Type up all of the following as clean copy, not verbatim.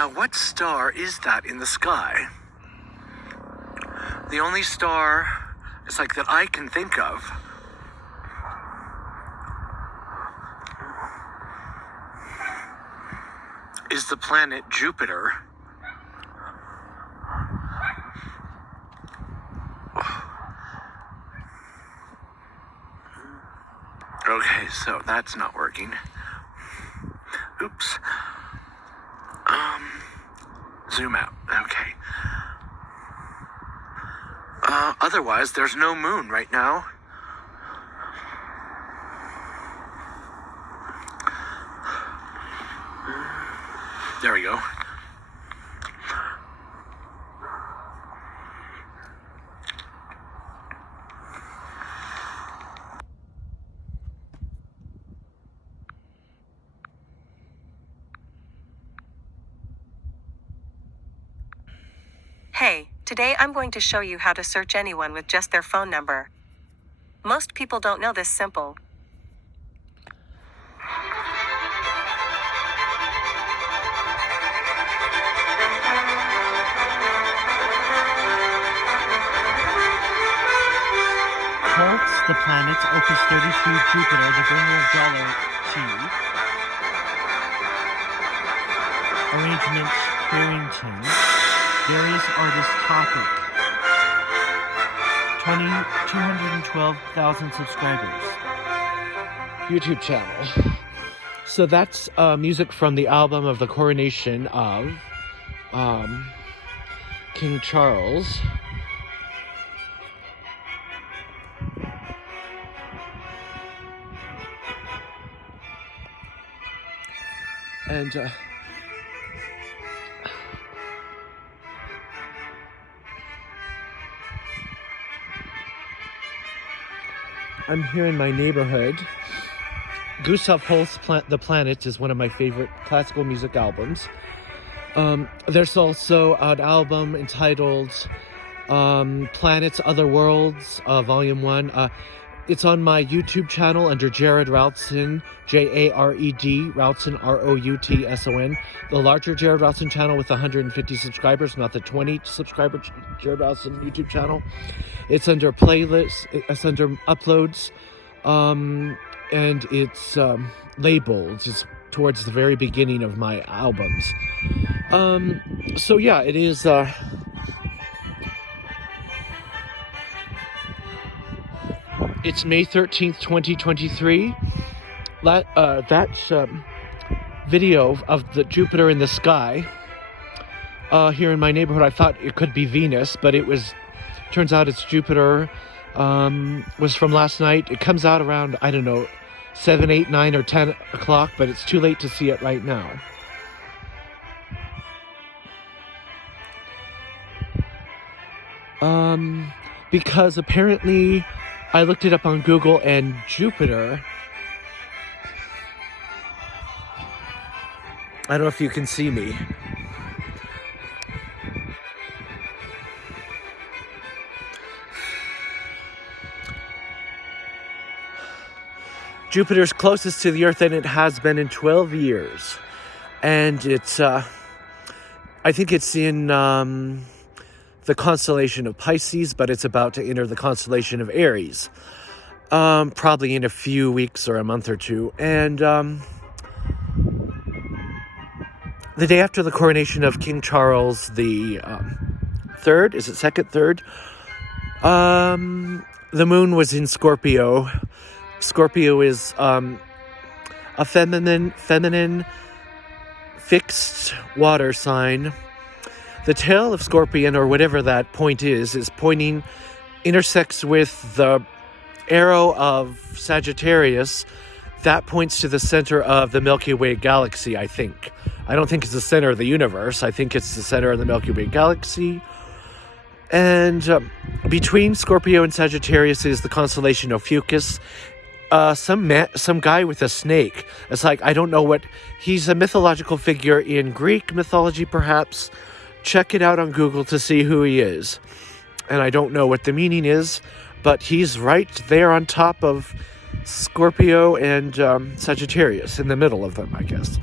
Now, what star is that in the sky? The only star, it's like that I can think of, is the planet Jupiter. Okay, so that's not working. Oops. Zoom out. Okay. Otherwise, there's no moon right now. There we go. Hey, today I'm going to show you how to search anyone with just their phone number. Most people don't know this simple. Cults, the planets, Opus 32, Jupiter, the bringer of Dollar T. Arrangements, Barrington. Various artist topic. 212,000 subscribers. YouTube channel. So that's music from the album of the coronation of King Charles. And I'm here in my neighborhood. Gustav Holst's The Planet is one of my favorite classical music albums. There's also an album entitled Planets, Other Worlds, Volume 1. It's on my YouTube channel under Jared Routson, Jared Routson, Routson. The larger Jared Routson channel with 150 subscribers, not the 20 subscriber Jared Routson YouTube channel. It's under playlists, it's under uploads, and it's labeled. It's towards the very beginning of my albums. So yeah, it is. It's May 13th, 2023. That video of the Jupiter in the sky here in my neighborhood, I thought it could be Venus, but turns out it's Jupiter, was from last night. It comes out around, I don't know, 7, 8, 9, or 10 o'clock, but it's too late to see it right now. Because apparently I looked it up on Google, and Jupiter, I don't know if you can see me. Jupiter's closest to the Earth than it has been in 12 years. And it's, I think it's in the constellation of Pisces, but it's about to enter the constellation of Aries. Probably in a few weeks or a month or two. And the day after the coronation of King Charles the third, is it second, third? The moon was in Scorpio. Scorpio is a feminine fixed water sign. The tail of Scorpion, or whatever that point is intersects with the arrow of Sagittarius. That points to the center of the Milky Way galaxy, I think. I don't think it's the center of the universe. I think it's the center of the Milky Way galaxy. And between Scorpio and Sagittarius is the constellation of Fucus. Some guy with a snake. It's like, I don't know what... He's a mythological figure in Greek mythology, perhaps. Check it out on Google to see who he is. And I don't know what the meaning is, but he's right there on top of Scorpio and Sagittarius, in the middle of them, I guess.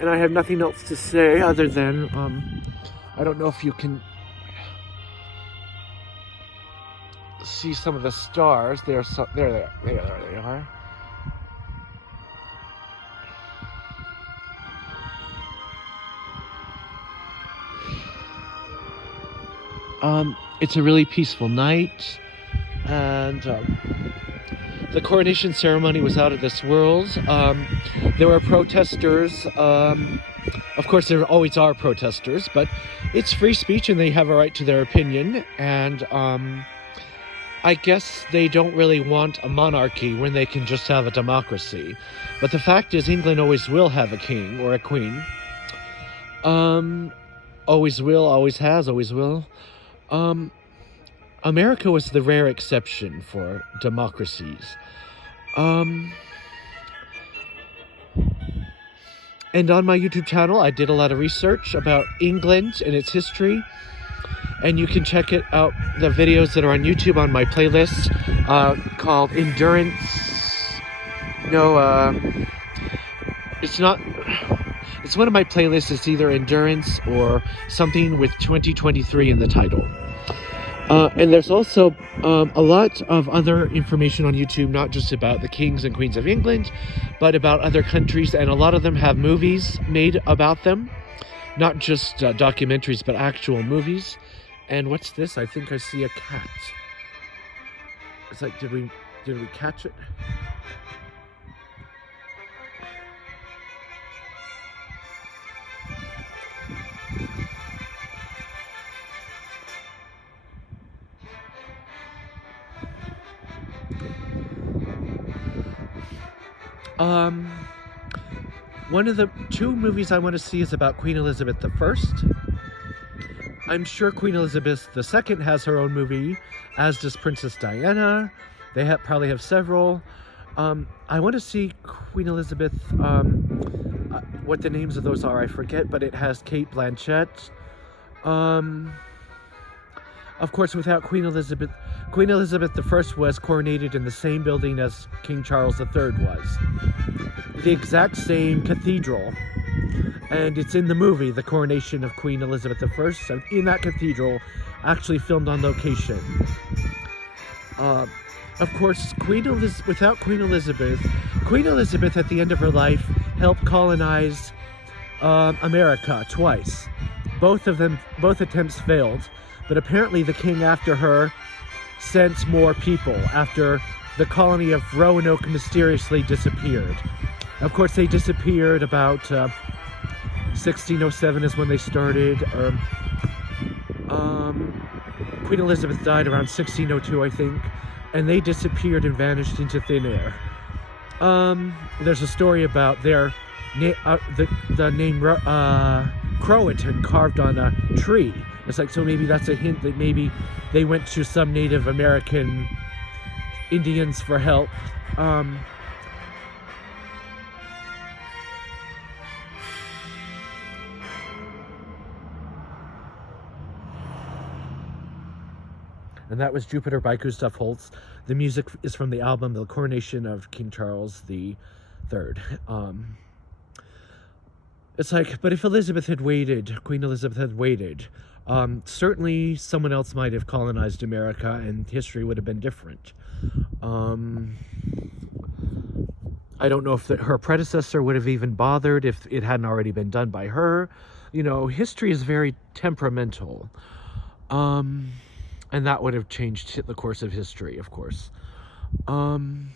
And I have nothing else to say other than, I don't know if you can see some of the stars. There they are. It's a really peaceful night, and the coronation ceremony was out of this world. There were protesters. Of course, there always are protesters, but it's free speech and they have a right to their opinion. And I guess they don't really want a monarchy when they can just have a democracy. But the fact is, England always will have a king or a queen. Always will, always has, always will. America was the rare exception for democracies. And on my YouTube channel, I did a lot of research about England and its history. And you can check it out, the videos that are on YouTube on my playlist called Endurance. No, it's not. It's one of my playlists. It's either Endurance or something with 2023 in the title. And there's also a lot of other information on YouTube, not just about the kings and queens of England, but about other countries. And a lot of them have movies made about them. Not just documentaries, but actual movies. And what's this? I think I see a cat. It's like, did we catch it? One of the two movies I want to see is about Queen Elizabeth I. I'm sure Queen Elizabeth II has her own movie, as does Princess Diana. They probably have several. I want to see Queen Elizabeth, what the names of those are, I forget, but it has Kate Blanchett. Of course, without Queen Elizabeth I was coronated in the same building as King Charles III was. The exact same cathedral. And it's in the movie, The Coronation of Queen Elizabeth I. So in that cathedral, actually filmed on location. Of course, without Queen Elizabeth at the end of her life helped colonize America twice. Both attempts failed, but apparently the king after her sent more people after the colony of Roanoke mysteriously disappeared. Of course, they disappeared about 1607 is when they started. Queen Elizabeth died around 1602, I think, and they disappeared and vanished into thin air. There's a story about the name Croatan carved on a tree. It's like, so maybe that's a hint that maybe they went to some Native American Indians for help. And that was Jupiter by Gustav Holst. The music is from the album The Coronation of King Charles III. It's like, but if Queen Elizabeth had waited, certainly someone else might have colonized America and history would have been different. I don't know if her predecessor would have even bothered if it hadn't already been done by her. You know, history is very temperamental. And that would have changed the course of history, of course. Of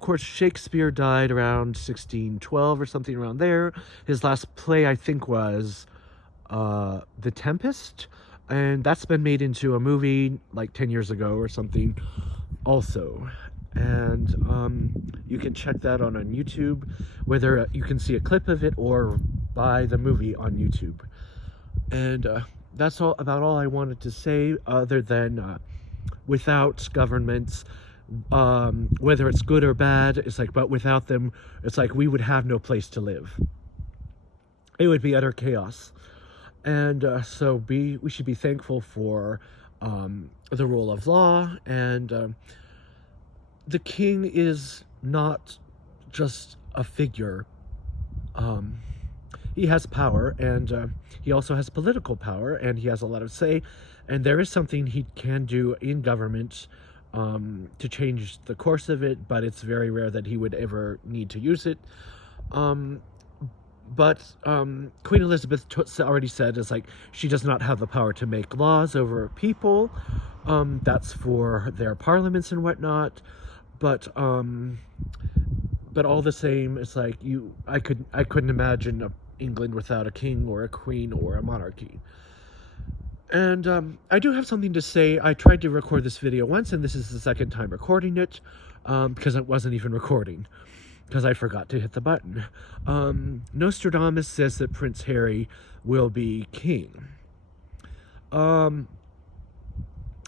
course, Shakespeare died around 1612 or something around there. His last play, I think, was The Tempest. And that's been made into a movie like 10 years ago or something also. And you can check that on YouTube, whether you can see a clip of it or buy the movie on YouTube. And that's about all I wanted to say, other than without governments, whether it's good or bad, it's like, but without them, it's like we would have no place to live. It would be utter chaos. And so we should be thankful for the rule of law. And the king is not just a figure. He has power, and he also has political power, and he has a lot of say, and there is something he can do in government to change the course of it, but it's very rare that he would ever need to use it. But Queen Elizabeth already said it's like she does not have the power to make laws over people. That's for their parliaments and whatnot. But all the same, it's like I couldn't imagine England without a king or a queen or a monarchy. And I do have something to say. I tried to record this video once, and this is the second time recording it, because it wasn't even recording, because I forgot to hit the button. Nostradamus says that Prince Harry will be king.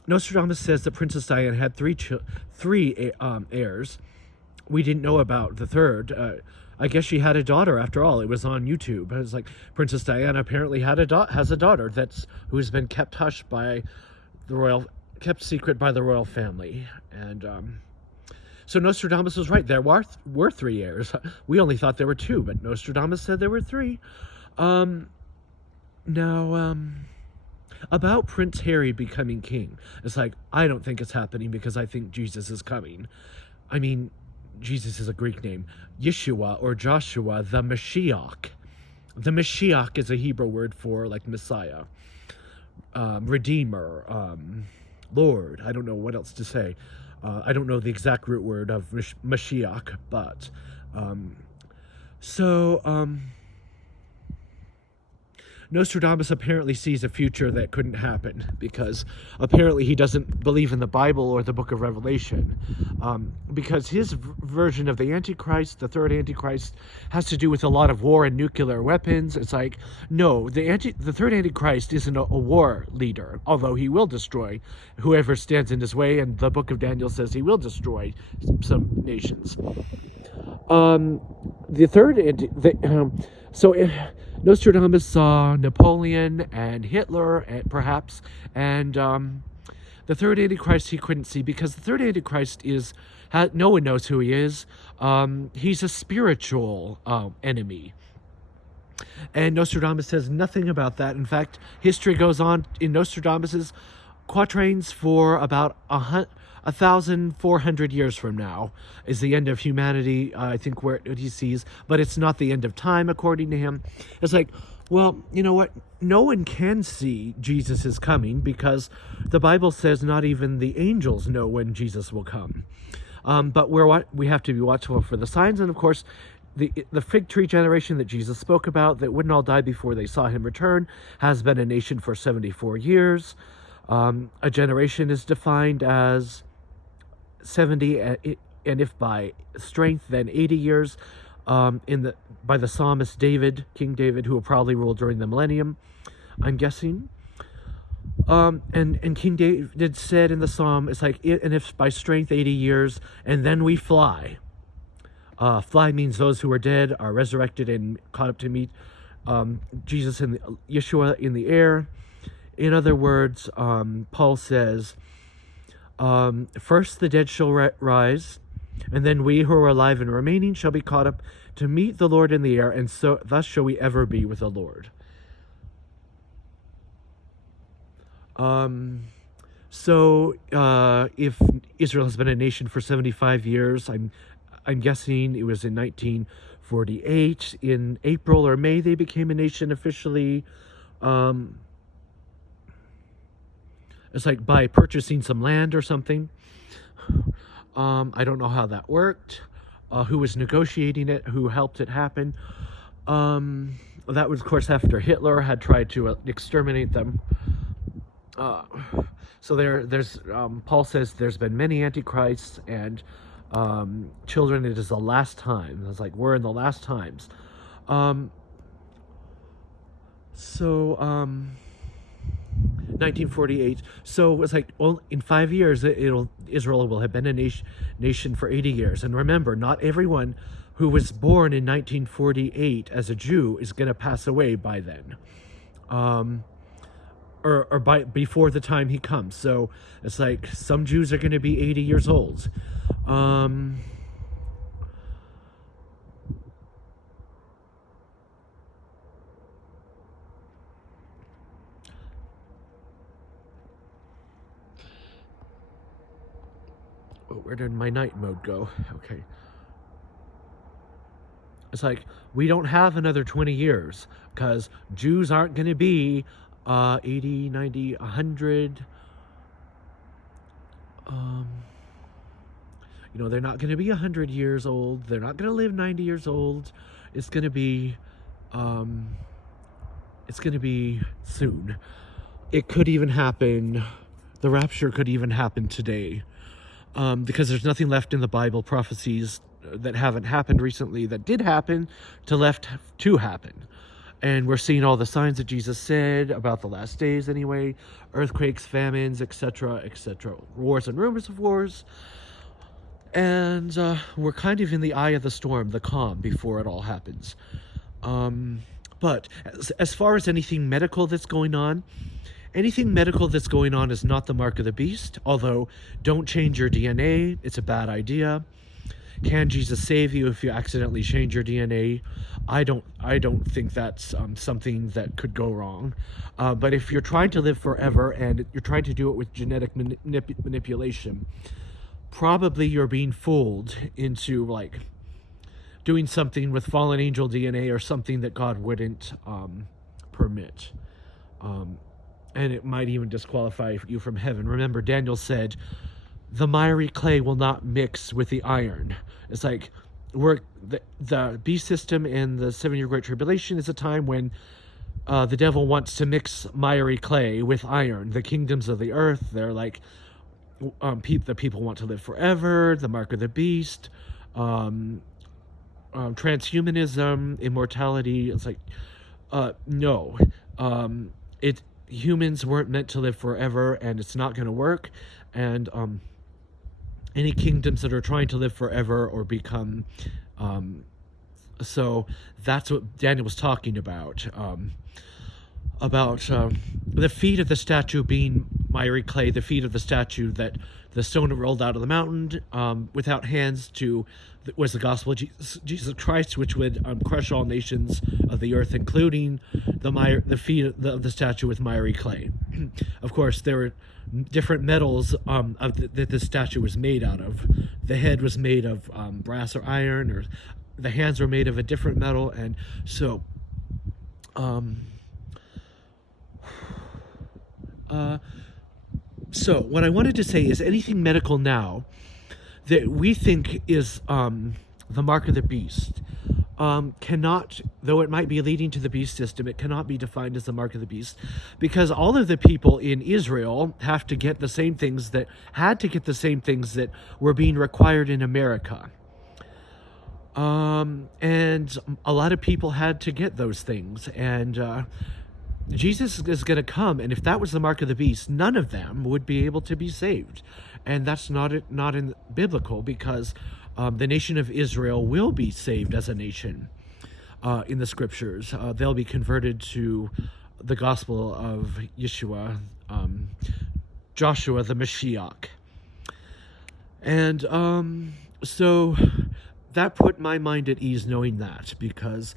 Nostradamus says that Princess Diana had three heirs. We didn't know about the third. I guess she had a daughter after all. It was on YouTube. It was like Princess Diana apparently has a daughter who's been kept hush by kept secret by the royal family. And so Nostradamus was right. There were three heirs. We only thought there were two, but Nostradamus said there were three. Now, about Prince Harry becoming king, it's like, I don't think it's happening because I think Jesus is coming. I mean, Jesus is a Greek name. Yeshua or Joshua, the Mashiach. The Mashiach is a Hebrew word for like Messiah, Redeemer, Lord. I don't know what else to say. I don't know the exact root word of Mashiach, but Nostradamus apparently sees a future that couldn't happen because apparently he doesn't believe in the Bible or the book of Revelation, because his version of the Antichrist, the third Antichrist, has to do with a lot of war and nuclear weapons. It's like, no, the third Antichrist isn't a war leader, although he will destroy whoever stands in his way, and the book of Daniel says he will destroy some nations. Nostradamus saw Napoleon and Hitler, perhaps, and the third Antichrist he couldn't see because the third Antichrist no one knows who he is. He's a spiritual enemy. And Nostradamus says nothing about that. In fact, history goes on in Nostradamus's quatrains for about 1,400 years from now is the end of humanity, I think, where he sees, but it's not the end of time, according to him. It's like, well, you know what? No one can see Jesus is coming because the Bible says not even the angels know when Jesus will come. But we have to be watchful for the signs, and of course, the fig tree generation that Jesus spoke about, that wouldn't all die before they saw him return, has been a nation for 74 years. A generation is defined as 70, and if by strength, then 80 years, by the psalmist David, King David, who will probably rule during the millennium, I'm guessing. And King David said in the psalm, it's like, and if by strength 80 years, and then we fly. Fly means those who are dead are resurrected and caught up to meet Jesus and Yeshua in the air. In other words, Paul says, first the dead shall rise, and then we who are alive and remaining shall be caught up to meet the Lord in the air, and so thus shall we ever be with the Lord. If Israel has been a nation for 75 years, I'm guessing it was in 1948. In April or May, they became a nation officially. It's like by purchasing some land or something. I don't know how that worked. Who was negotiating it? Who helped it happen? That was, of course, after Hitler had tried to exterminate them. So there's Paul says there's been many antichrists, and children, it is the last time. It's like we're in the last times. 1948. So it's like, well, in 5 years, Israel will have been a nation for 80 years. And remember, not everyone who was born in 1948 as a Jew is going to pass away by then, or before the time he comes. So it's like some Jews are going to be 80 years old. Oh, where did my night mode go? Okay. It's like, we don't have another 20 years because Jews aren't going to be 80, 90, 100. They're not going to be 100 years old. They're not going to live 90 years old. It's going to be soon. It could even happen. The rapture could even happen today. Because there's nothing left in the Bible prophecies that haven't happened recently that did happen left to happen. And we're seeing all the signs that Jesus said about the last days anyway. Earthquakes, famines, etc., etc. Wars and rumors of wars. And we're kind of in the eye of the storm, the calm, before it all happens. But as far as anything medical that's going on is not the mark of the beast. Although, don't change your DNA. It's a bad idea. Can Jesus save you if you accidentally change your DNA? I don't think that's something that could go wrong. But if you're trying to live forever and you're trying to do it with genetic manipulation, probably you're being fooled into like doing something with fallen angel DNA or something that God wouldn't permit. And it might even disqualify you from heaven. Remember, Daniel said, the miry clay will not mix with the iron. It's like the beast system and the 7-year Great Tribulation is a time when the devil wants to mix miry clay with iron. The kingdoms of the earth, they're like, the people want to live forever, the mark of the beast, transhumanism, immortality. It's like, no. Humans weren't meant to live forever, and it's not going to work. And any kingdoms that are trying to live forever or become so that's what Daniel was talking about the feet of the statue being miry clay, the feet of the statue that the stone rolled out of the mountain without hands was the gospel of Jesus Christ, which would crush all nations of the earth, including the feet of the statue with miry clay. Of course, there were different metals that the statue was made out of. The head was made of brass or iron, or the hands were made of a different metal, and so so what I wanted to say is anything medical now that we think is the mark of the beast cannot, though it might be leading to the beast system, it cannot be defined as the mark of the beast, because all of the people in Israel had to get the same things that were being required in America. And a lot of people had to get those things, and Jesus is going to come, and if that was the mark of the beast, none of them would be able to be saved. And that's not in biblical, because the nation of Israel will be saved as a nation in the scriptures. They'll be converted to the gospel of Yeshua, Joshua the Mashiach. And so that put my mind at ease knowing that, because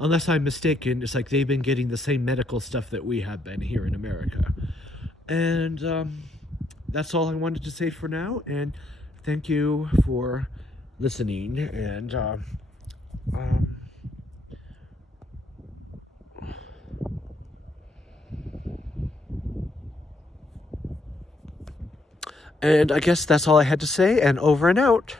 unless I'm mistaken, it's like they've been getting the same medical stuff that we have been here in America. And that's all I wanted to say for now, and thank you for listening. And I guess that's all I had to say, and over and out.